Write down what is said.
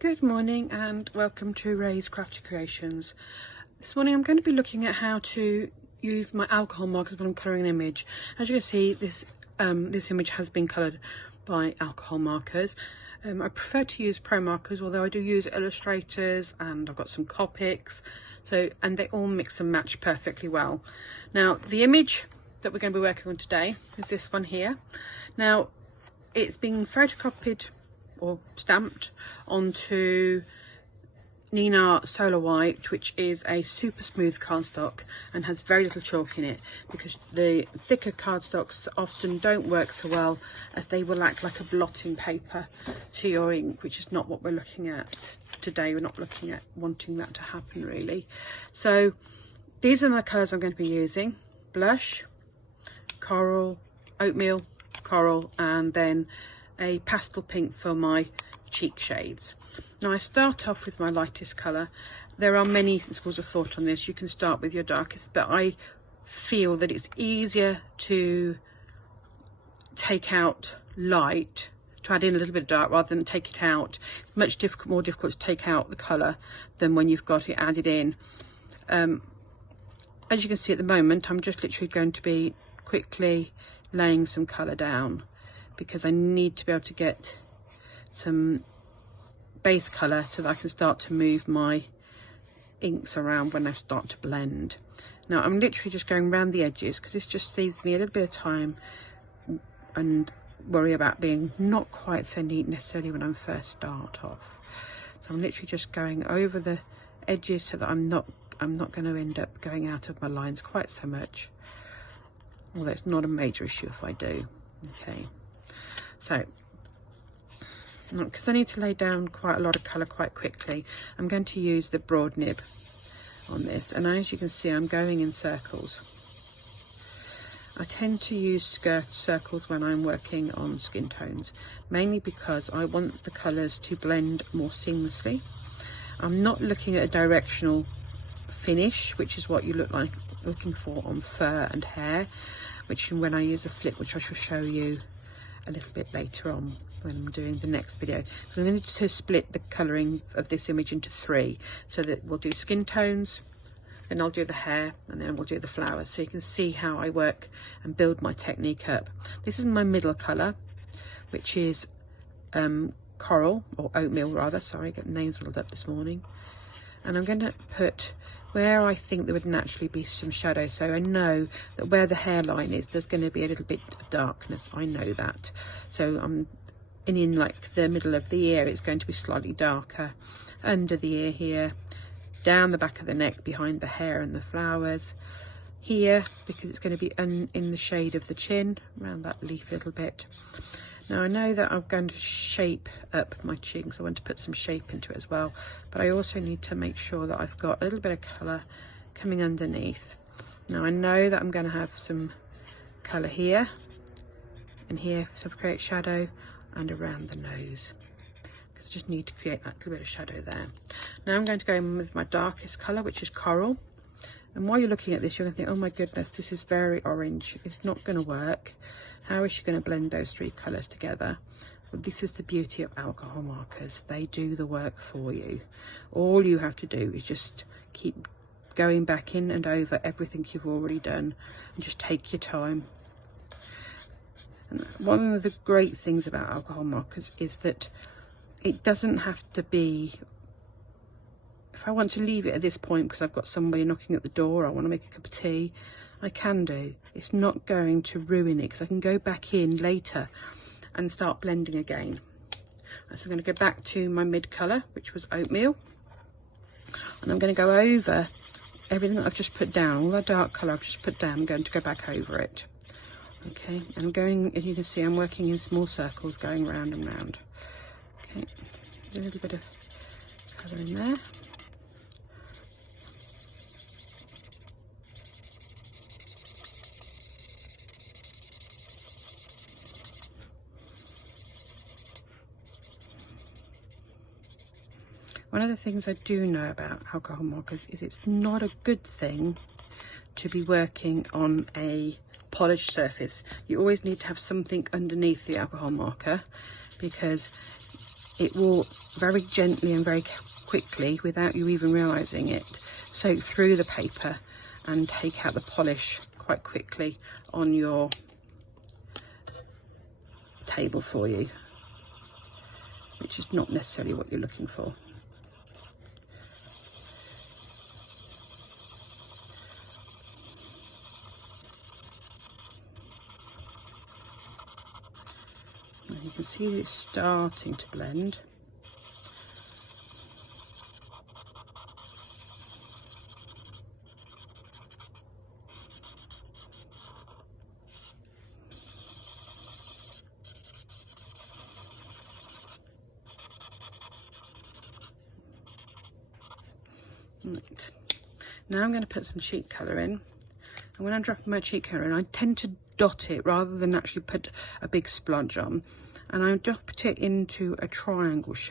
Good morning and welcome to Ray's Crafty Creations. This morning I'm going to be looking at how to use my alcohol markers when I'm colouring an image. As you can see, this image has been coloured by alcohol markers. I prefer to use pro markers, although I do use illustrators and I've got some Copics, and they all mix and match perfectly well. Now the image that we're going to be working on today is this one here. Now it's been photocopied or stamped onto Neenah Solar White, which is a super smooth cardstock and has very little chalk in it, because the thicker cardstocks often don't work so well, as they will act like a blotting paper to your ink, which is not what we're looking at today. We're not looking at wanting that to happen really. So these are the colours I'm going to be using: blush, coral, oatmeal, coral, and then a pastel pink for my cheek shades. Now I start off with my lightest colour. There are many schools of thought on this. You can start with your darkest, but I feel that it's easier to take out light, to add in a little bit of dark rather than take it out. It's much more difficult to take out the colour than when you've got it added in. As you can see at the moment, I'm just literally going to be quickly laying some colour down, because I need to be able to get some base colour so that I can start to move my inks around when I start to blend. Now I'm literally just going around the edges, because this just saves me a little bit of time and worry about being not quite so neat necessarily when I first start off. So I'm literally just going over the edges so that I'm not going to end up going out of my lines quite so much, although it's not a major issue if I do. Okay. So, because I need to lay down quite a lot of colour quite quickly, I'm going to use the broad nib on this, and as you can see I'm going in circles. I tend to use circles when I'm working on skin tones, mainly because I want the colours to blend more seamlessly. I'm not looking at a directional finish, which is what you looking for on fur and hair, which when I use a flip, which I shall show you a little bit later on when I'm doing the next video. So I'm going to split the colouring of this image into three, so that we'll do skin tones, then I'll do the hair, and then we'll do the flowers, so you can see how I work and build my technique up. This is my middle colour, which is coral, or oatmeal rather, sorry, get the names rolled up this morning. And I'm going to put where I think there would naturally be some shadow. So I know that where the hairline is, there's going to be a little bit of darkness. I know that. So I'm in like the middle of the ear, it's going to be slightly darker. Under the ear here, down the back of the neck, behind the hair and the flowers. Here, because it's going to be in the shade of the chin, around that leaf a little bit. Now I know that I'm going to shape up my chin, because I want to put some shape into it as well, but I also need to make sure that I've got a little bit of colour coming underneath. Now I know that I'm going to have some colour here and here to create shadow, and around the nose, because I just need to create that little bit of shadow there. Now I'm going to go in with my darkest colour, which is coral. And while you're looking at this, you're going to think, oh my goodness, this is very orange. It's not going to work. How is she going to blend those three colours together? Well, this is the beauty of alcohol markers. They do the work for you. All you have to do is just keep going back in and over everything you've already done, and just take your time. And one of the great things about alcohol markers is that it doesn't have to be, if I want to leave it at this point because I've got somebody knocking at the door, I want to make a cup of tea, I can do. It's not going to ruin it, because I can go back in later and start blending again. So I'm going to go back to my mid colour, which was oatmeal, and I'm going to go over everything that I've just put down, all the dark colour I've just put down. I'm going to go back over it. Okay, and I'm going, as you can see, I'm working in small circles, going round and round. Okay, a little bit of colour in there. One of the things I do know about alcohol markers is it's not a good thing to be working on a polished surface. You always need to have something underneath the alcohol marker, because it will very gently and very quickly, without you even realising it, soak through the paper and take out the polish quite quickly on your table for you, which is not necessarily what you're looking for. And you can see it's starting to blend. Right. Now I'm going to put some cheek colour in, and when I'm dropping my cheek colour in, I tend to dot it rather than actually put a big splodge on, and I dot it into a triangle shape.